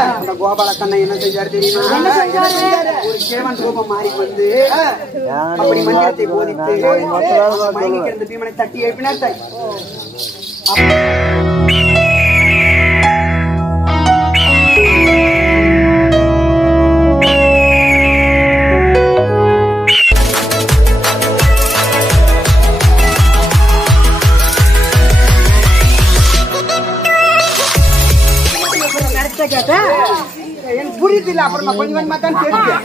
அந்த கோபால கண்ணன் என்ன செஞ்சாரு தெரியுமா? ஒரு சேவன் ரூபம் மாறி வந்து அப்படி மந்திரத்தை போதித்து மயங்கி கிடந்த பீமனை தட்டி எழுப்பினார். தாய் எனக்கு புரியுது இல்ல. அப்புறம் நான் கொஞ்சம் கொஞ்சமா தான் தெரிஞ்சேன்.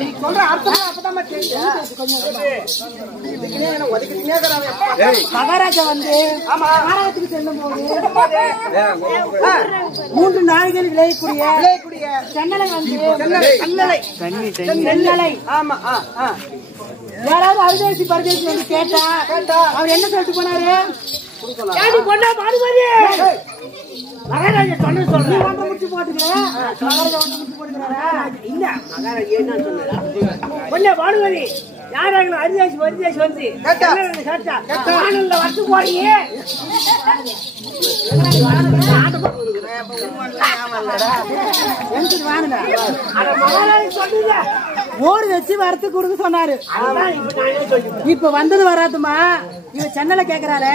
நீ சொல்ற அர்த்தம் அப்பதான் தெரிஞ்சேன். மகாராஜா வந்து மகாராஜத்துக்கு செல்லும் போது 3 நாடுகளில் விளையக்கூடிய சென்னலை வந்து சென்னலை ஆமா யாராவது அருதேசி பரதேசி வந்து கேட்டா அவர் என்ன சொல்லிட்டு போனாரு? மகாராஜா சொன்ன சொல்லி ஒன்று முடிச்சு போட்டுக்கிறேன். மகாராஜா ஒன்று முடிச்சு போட்டுக்கிறாரா? இல்ல மகாராஜா என்ன சொன்னாரு? கொஞ்சம் பாடுவதி யாராவது அரிதாசி வரிதாசி வந்து வரத்து போறீங்க. ஓடு வச்சு வரத்து கொடுக்க சொன்னாரு. இப்ப வந்தது வராதுமா இவ சென்னல கேக்குறாரு.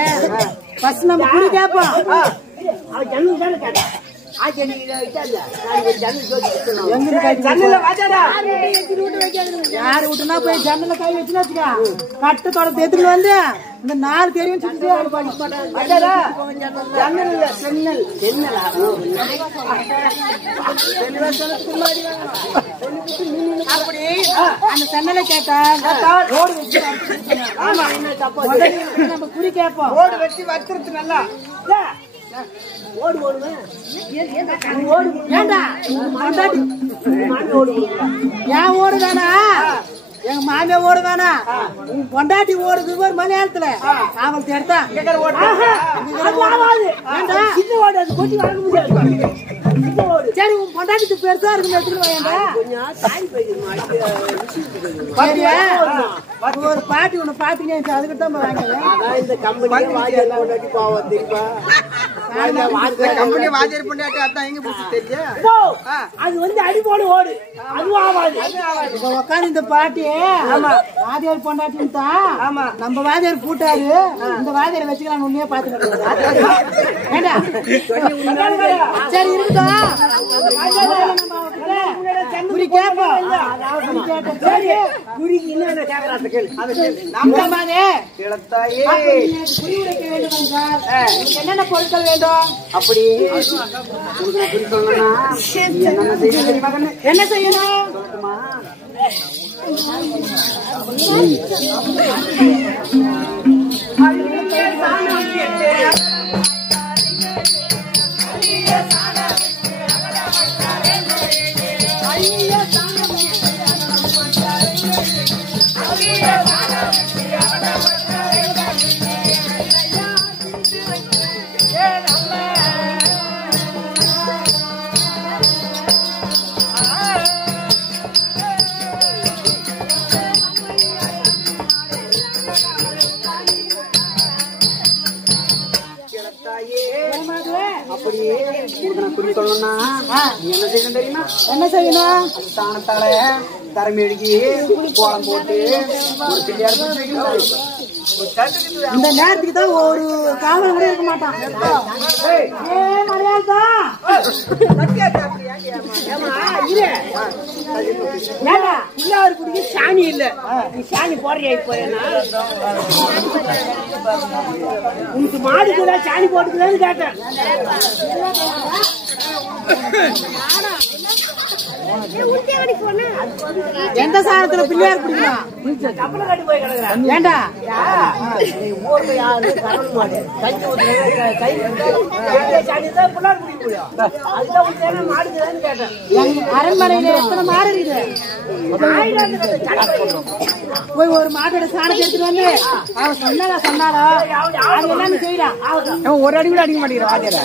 ஃபர்ஸ்ட் நம்ம குடி கேப்போம். யாரு விட்டுனா போய் ஜன்னல கை வச்சுன்னு வச்சுக்கா கட்டு தொடர்ந்து எடுத்துட்டு வந்து இந்த 4 தெரியும் சுத்தி அப்படி அந்த சென்னலை கேட்டா ஓடு வச்சு நம்ம குடி கேட்போம். ஓடு வச்சு வச்சிருக்கு நல்லா ஓடு ஓடுவேன் ஏண்டா ஏன் ஓடு வேணா எங்க மாமியா ஓடு வேணா உங்க பொண்டாட்டி ஓடுது ஒரு மலையாளத்துல அவள் தேர்த்தா சரி உன் பொண்டாட்டி பெருசா இருக்கு ஒரு பாட்டி உன்னை பாத்தீங்க அதுக்கு தான் அது வந்து அடிபோடு ஓடு அதுவும் ஆவாது. உட்காந்து இந்த பாட்டி வாதியார் பொண்டாட்டின்னு தான் நம்ம வாதியார் கூட்டாரு. இந்த வாதியாரை வச்சுக்கலாம் உண்மையா பாத்துக்கிட்டு சரி இருக்கட்டும். குறி கேட்போம். குறிக்கு என்ன என்னென்ன பொருட்கள் வேண்டும் அப்படி என்ன செய்யணும்? என்ன செய்யணும்? தானத்தால தரமெழுகி கோலம் போட்டு ஒரு பிள்ளையார் இந்த நேரத்துக்கு தான் ஒரு காவல் கூட இருக்க மாட்டான். சாணி இல்ல சாணி போடுறியா? இப்போ உனக்கு மாடுக்குதா சாணி போட்டுக்குதான்னு கேட்டேன். எந்த சாணத்துல பிள்ளையார் பிடிக்கலாம்? ஏண்டா அரண்மனையில எத்தனை மாடு இருக்குது? போய் ஒரு மாட்டோட சாணத்தை எடுத்துட்டு வந்து அவன் சொன்னாரோ அது எல்லாமே செய்யறான். ஒரு அடி கூட அடிக்க மாட்டேங்கிறான்.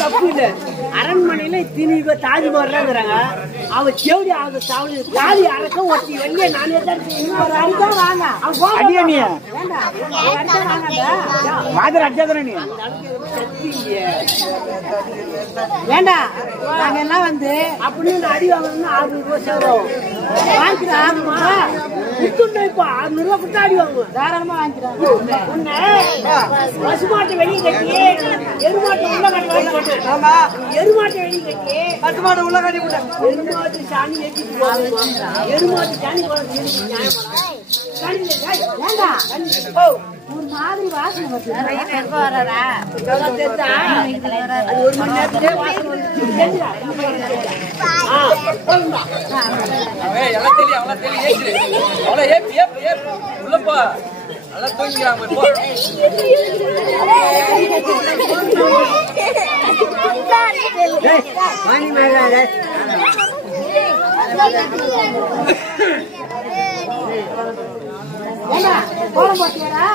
தப்பு இல்ல. அரண்மனையில திணிவ தாஜ்மஹால் அவ செவடி ஆக தாலி அறக்க ஒட்டி வெளியே நானே தான் வேண்டாம். நாங்க எல்லாம் வந்து அப்படின்னு அடி வாங்கணும்னு 600 ரூபாய் சேரும். வாங்கிக்கிறேன் 600 ரூபாய் கொடுத்து அடி வாங்குவோம். தாராளமா வாங்கிக்கிறேன். பசுமாட்டை வெளியே கட்டி எருமாட்டை உள்ள கட்டி போட்டு எருமாட்டை வெளியே கட்டி பசுமாட்டை உள்ள கட்டி போட்டு எருமாட்டு சாணி ஏற்றிட்டு போவாங்க. எருமாட்டு சாணி ஒரு மாதிரி வாசனை வருது. அது ஒரு மணி நேரத்திலே வாசனை உள்ளப்பா நல்லா தூங்கிக்கிறாங்க. கோலம் போட்டியா?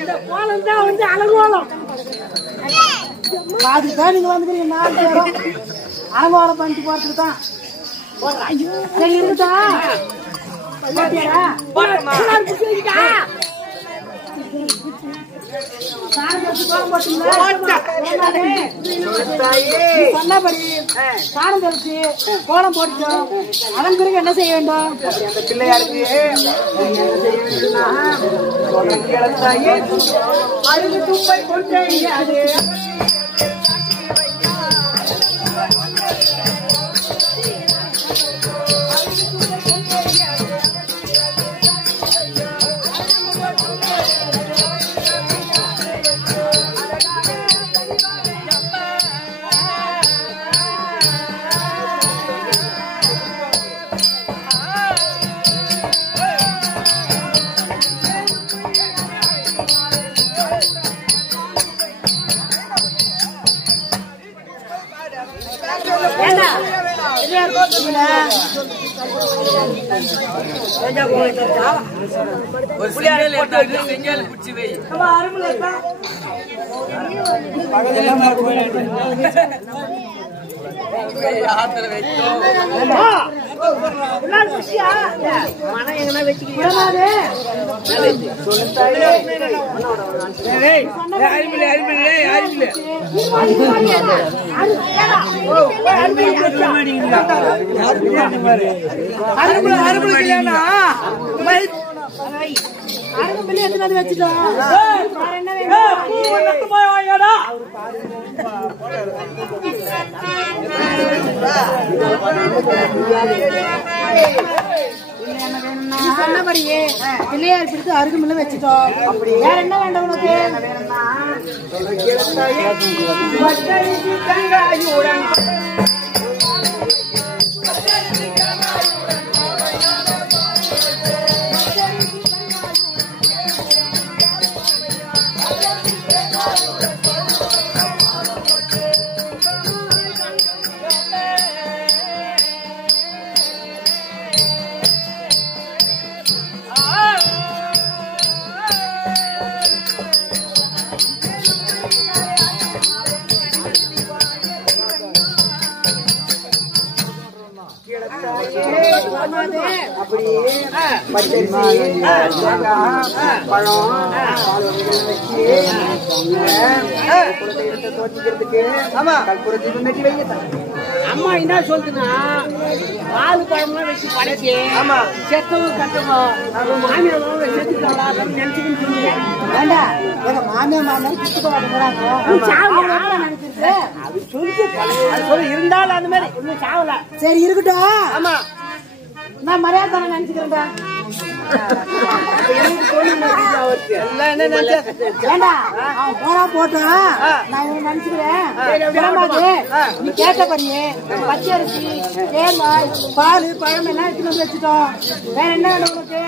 இந்த கோலம் தான் வந்து அலங்கோலம். அதுதான் நீங்க வந்துக்கிறீங்க. 4 பேரும் அலங்கோலம் பண்ணிட்டு போறதுக்கு தான். சரி இருக்குதா? சொன்னபடி சாணம் தெளிச்சு கோலம் போட்டுட்டோம். அதன் பிறகு என்ன செய்ய வேண்டும்? அந்த பிள்ளையாருக்கு என்ன செய்ய வேண்டும்னா அழுது துப்பை கொண்டே அது ஒரு செங்கல் பிடிச்சி வை. ஆத்துல வைக்கும் மனம் எங்கன்னா வச்சுக்கிறீங்க. வச்சுட்டோம். சொன்னபடியே பிள்ளையார் பிடித்து அருகுமில்ல வச்சுட்டோம். அப்படி வேற என்ன வேண்டாம் உனக்கு? அப்படியே பச்சரிசி பழம் தோச்சிக்கிறதுக்கு கற்பூரத்துக்கு மெட்டி வைக்க. அம்மா என்ன சொல்லுதுன்னா பால் பழம்லாம் வச்சு படைச்சு செத்தவும் கட்டவும் மாமியார் செத்துட்டாங்களா நினைச்சுக்கின்னு சொல்லுங்க. வேண்டா எங்க மாமியார் நினைச்சிருக்கு அது சொல்லி இருந்தாலும் அந்த மாதிரி இன்னும் சாவல. சரி இருக்கட்டும். ஆமா நான் மரியாதை நினைச்சுக்கிறேன். ஏண்டா அவன் போனா போட்டான் நான் இவன் நினைச்சுக்கிறேன் நீ கேட்ட பண்ணியே பச்சரிசி தேங்காய் பால் பழம் எல்லாம் எடுத்துட்டு வந்து வச்சுட்டோம் வேற என்ன வேணும் உனக்கு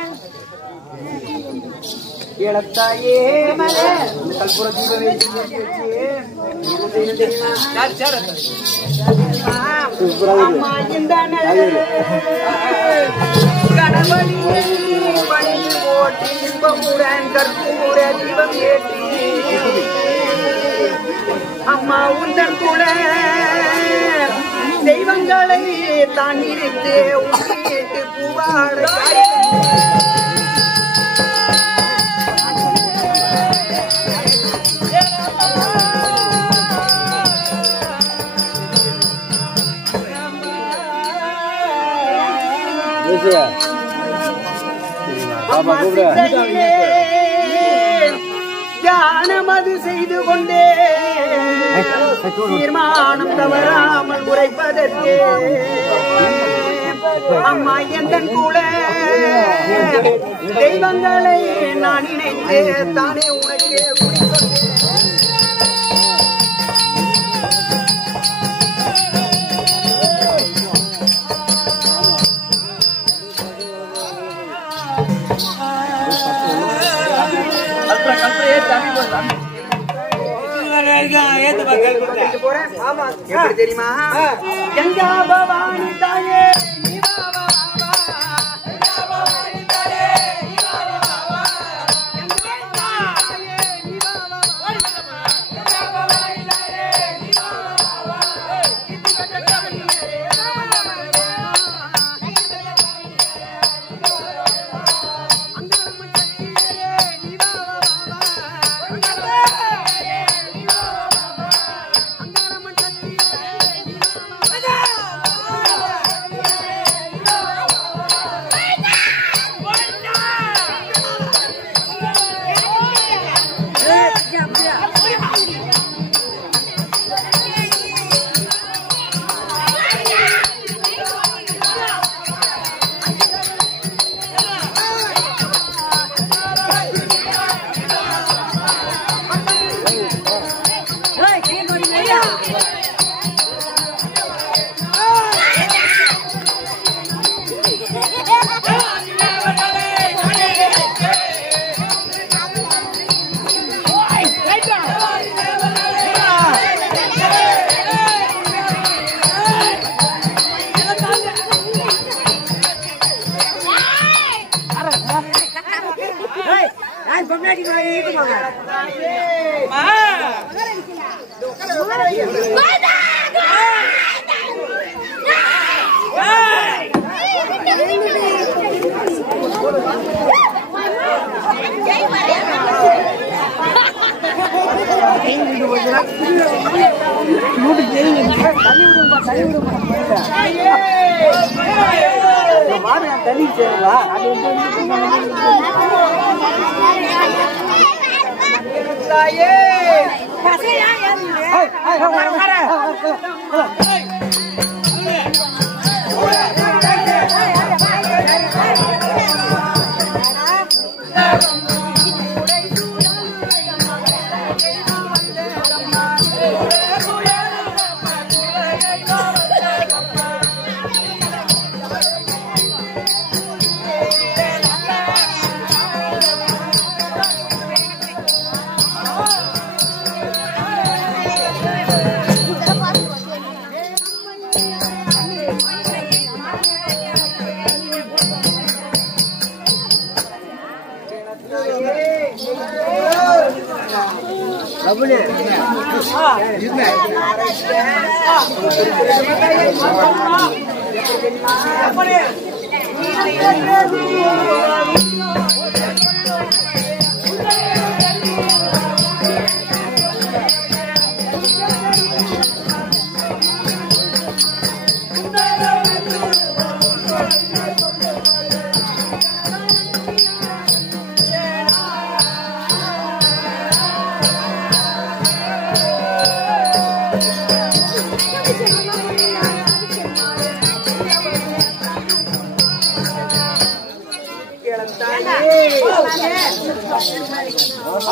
இளத்தாயே கற்பூர தீபம் அம்மா இந்த கடவுளியை பணிந்து போட்டு இன்பமுடன் கற்பூர தீபம் ஏற்றி அம்மா உந்தன் கூட தெய்வங்களை தான் இருந்து உயிரிட்டு பூவாட தியானமது செய்து கொண்டே தீர்மானம் தவறாமல் உரைப்பதற்கு அம்மா எந்தன் கூட தெய்வங்களை நான் நினைத்து தானே உனக்கே எப்படி தெரியுமா கங்கா பவானி தாயே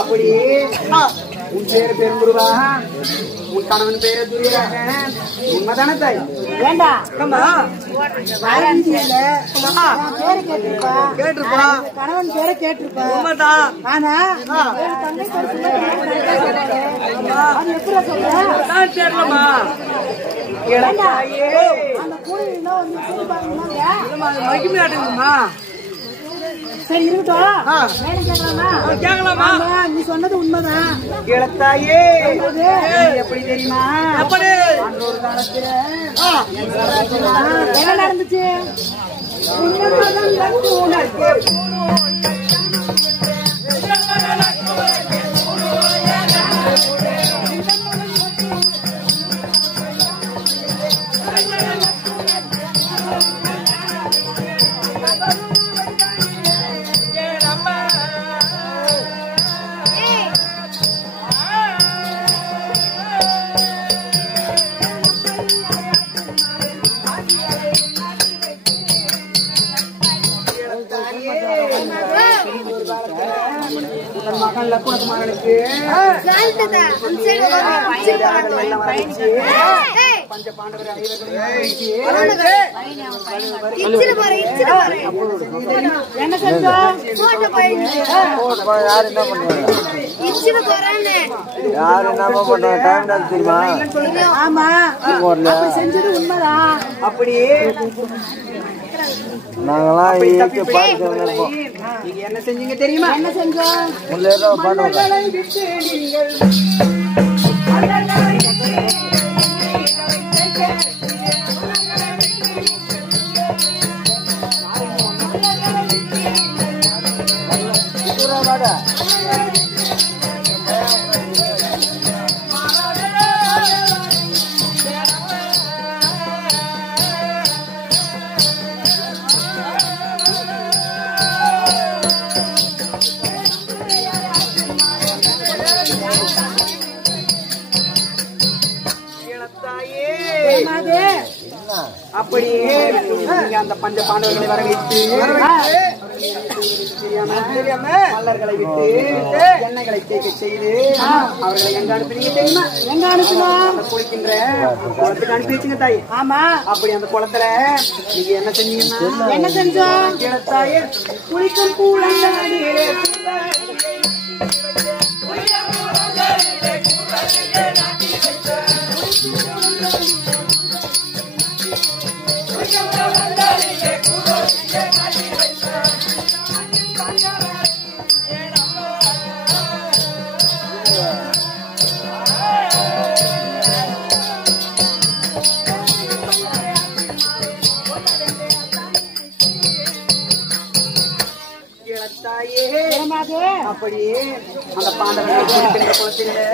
அப்படி உன் பேரு பெருங்குருவா, உன் கணவன் பேரு துரியராகன், உண்மைதானே தாய்? ஏண்டா கேட்டிருப்பா. கணவன் பேரை கேட்டிருப்பா. உண்மைதான். ஆனா தங்கை அது எப்படி சொல்றேன் தெரியலமா அந்த கூலினா வந்து கூலி பாருங்க மகிமை ஆட்டுங்கம்மா. சரி இருக்கட்டும். வேலை கேட்கலாமா? கேட்கலாமா? நீ சொன்னது உண்மைதான். இளத்தாயே எப்படி தெரியுமா? எப்படி? அன்றொரு காலத்துல என்ன நடந்துச்சு? மகன் லக்குணகுமாரனுக்கு பஞ்ச பாண்டவர் என்ன செஞ்சோம்? யாரு என்ன பண்ணுவாங்க? யாரு என்ன பண்ணுவாங்க? டைம் தெரியுமா? ஆமா அப்ப செஞ்சது உண்மைதான். அப்படியே நாங்கெல்லாம் இயற்கை பாட்டு நீங்க என்ன செஞ்சீங்க தெரியுமா? என்ன செஞ்சோம்? முன்னேற பண்ணுவோம். அப்படியே நீங்க அந்த பஞ்ச பாண்டவர்களை வர வைத்து தெரியாம மல்லர்களை விட்டு எண்ணெய்களை தேக்க செய்து அவர்களை எங்க அனுப்பினீங்க தெரியுமா? எங்க அனுப்பினோம்? குளிக்கின்ற குளத்துக்கு அனுப்பி வச்சுங்க தாய். ஆமா அப்படி அந்த குளத்துல நீங்க என்ன செஞ்சீங்கன்னா என்ன செஞ்சோம்? தாயே குளிக்கும் கூடாது அப்படியே அந்த பாண்டவர்கள் குளத்திலே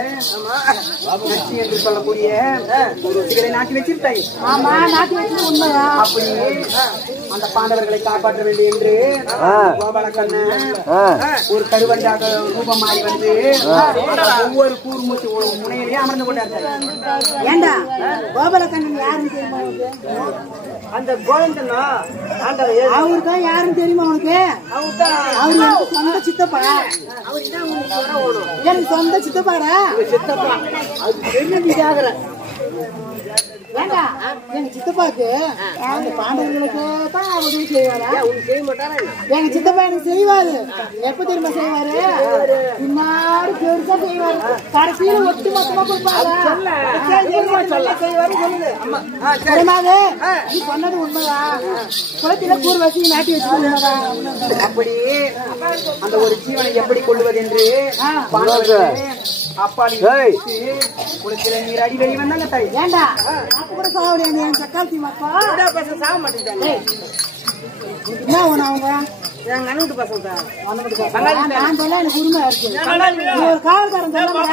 நச்சி என்று சொல்லக்கூடிய ஒரு ருசிகளை நாட்டி வச்சிருந்தாய். ஆமா நாட்டி வச்சது உண்மைதான். அப்படியே அந்த பாண்டவர்களை காப்பாற்ற வேண்டும் என்று கோபாலக்கண்ணன் ஒரு கருவண்டாக ரூபம் மாறி வந்து ஒவ்வொரு கூர் மூச்சு முனையிலேயே அமர்ந்து கொண்டார்கள். ஏண்டா கோபாலக்கண்ணன் யாருன்னு தெரியுமா உனக்கு? அந்த கோவிந்தனா அவரு தான் யாருன்னு தெரியுமா உனக்கு? அவரு எனக்கு சொந்த சித்தப்பா. எனக்கு சொந்த சித்தப்பாடா. சித்தப்பா அது பெரிய ஜாகர ஏண்டா எங்க சித்தப்பாக்கு அந்த பாண்டவர்களுக்கு தான் உதவி செய்வாரா? செய்ய மாட்டாரா? எங்க சித்தப்பா எனக்கு செய்வாரு. எப்ப தெரியுமா செய்வாரு? பின்னாடி பெருசா செய்வாரு. கடைசியில ஒட்டு மொத்தமா கொடுப்பாரு. தெரியுமாவே? நீ சொன்னது உண்மைதான். குளத்தில கூர் வச்சு நாட்டி வச்சு அப்படியே அந்த ஒரு ஜீவனை எப்படி கொள்வது என்று அப்பாடி குளத்தில நீராடி வெளியே வந்தாங்க தாய். ஏண்டா அப்ப கூட சாவடியா? என் சக்காலத்தி மக்கா சாக மாட்டேங்கிறாங்க. என்ன ஒண்ணு அவங்க எங்க அண்ணன் பசங்க நான் சொல்ல எனக்கு உரிமை இருக்கு. நீ ஒரு காவல்காரன் சொல்லுங்க.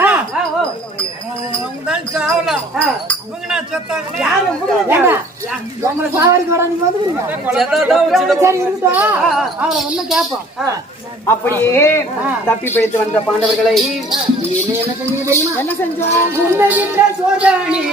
உங்களை சாவடிக்கு வர நீங்க வந்துக்கிறீங்க. சரி இருக்கட்டும், அவரை ஒன்னும் கேட்போம். அப்படியே தப்பி பிழைத்து வந்த பாண்டவர்களை நீங்க என்ன செஞ்சீங்க தெரியுமா? என்ன செஞ்சோம்? உண்மையின்ற சோதனை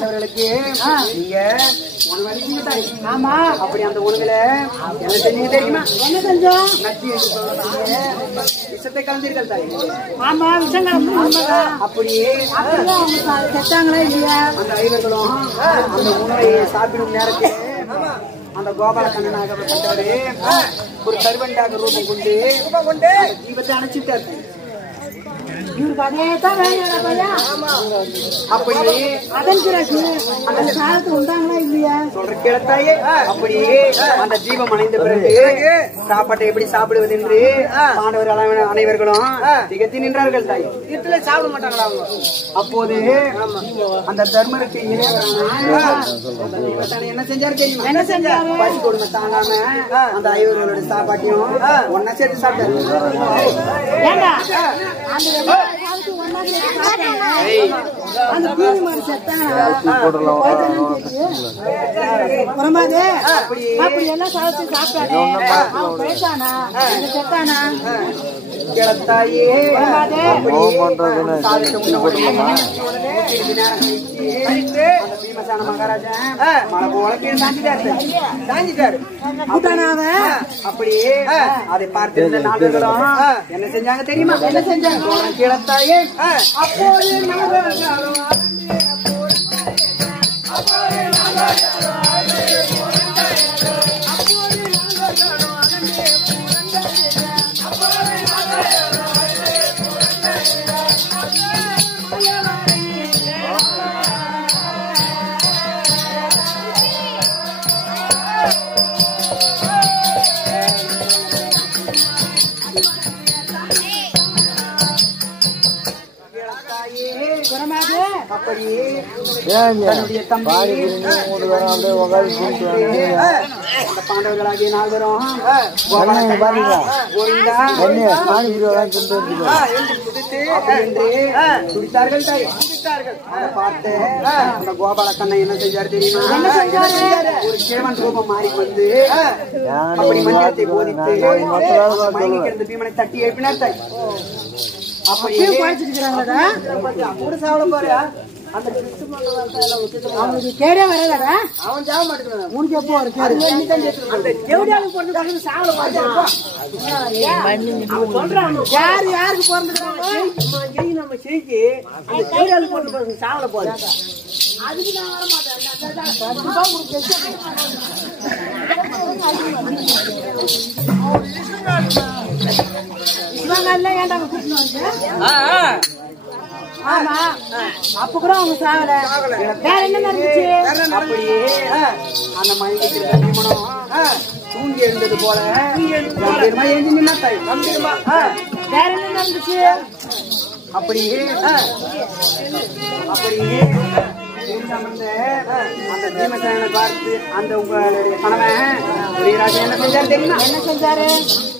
பாண்டவர்களுக்கு நீங்க உணவு அளிச்சீங்க தாய். ஆமா. அப்படி அந்த உணவுல என்ன செஞ்சீங்க தெரியுமா? என்ன செஞ்சோம்? நச்சு என்று சொல்லக்கூடிய விஷத்தை கலந்தீர்கள் தாய். ஆமா, விஷம் கலந்து. அப்படியே அவங்க செத்தாங்களா இல்லையா? அந்த ஐவர்களும் அந்த உணவை சாப்பிடும் நேரத்தில் அந்த கோபால கண்ணனாக பட்டவரே ஒரு கருவண்டாக ரூபம் கொண்டு ஜீவத்தை அணைச்சிட்டார். இவருக்கு அதே தான் வேணும் பையா. அப்படி அதன் பிறகு அந்த சாதத்தை உண்டாங்களா இல்லையா? சொல்ற கிளத்தாயே அப்படியே அந்த ஜீவம் அணைந்த பிறகு சாப்பாட்டை எப்படி சாப்பிடுவது என்று பாண்டவர் அனைவர்களும் திகத்தி நின்றார்கள் தாய். வீட்டுல சாப்பிட மாட்டாங்களா அவங்க? அப்போது அந்த தர்மருக்கு என்ன செஞ்சாரு தெரியுமா? என்ன செஞ்சாரு? பசி கொடுமை தாங்காம அந்த ஐவர்களோட சாப்பாட்டையும் ஒன்னா சேர்த்து சாப்பிட்டாரு. ஏண்டா அந்த ஒன்னா சேர்த்து சாப்பிட்டாங்க. அந்த பூமி மாதிரி செத்தாங்க. புறமாதே அப்படி எல்லாம் சாப்பிட்டு சாப்பிட்டானே அவன் பேசானா செத்தானா? கிளத்தாயே பீமசான மகாராஜா மலை போல கீழே தாங்கிட்டாரு. அப்படியே அதை பார்த்திருந்த நாடுகளும் என்ன செஞ்சாங்க தெரியுமா? என்ன செஞ்சாங்க? கிளத்தாயே அப்போது அப்படியே தன்னுடைய தம்பி அந்த பாண்டவர்களாகிய நால்வரும் துடித்தார்கள் தாய். அதை பார்த்து அந்த கோபால கண்ணன் என்ன செஞ்சாரு தெரியுமா? ஒரு சேவன் ரூபம் மாறி வந்து அப்படி மந்திரத்தை போதித்து மயங்கி கிடந்த பீமனை தட்டி எழுப்பினார் தாய். அப்படியே கூட சாப்பிட போறியா? அந்த அவனுக்கு கேடே வராதடா. அவன் சாக மாட்டேங்கிறான். உனக்கு எப்போ ஒரு கேடு? அந்த தேவடியாவுக்கு பொண்ணு சாவல யாரு யாருக்கு பிறந்துருக்காங்க? நம்ம செய்தி அந்த தேவடியாவுக்கு பொண்ணு சாவல போகுது. அதுக்கு நான் வர மாட்டேன். ஏன்டா கூப்பிட்டு? ஆமா, அப்ப கூட அவங்க சாகல. வேற என்ன நடந்துச்சு? அப்படியே அந்த மயங்கி தூங்கி இருந்தது போல எழுந்து நின்னா தாய். வேற என்ன நடந்துச்சு? அப்படியே அந்த பீமசேனனை பார்த்து அந்த உங்களுடைய கணவன் வீரராஜன் என்ன செஞ்சாரு தெரியுமா? என்ன செஞ்சாரு?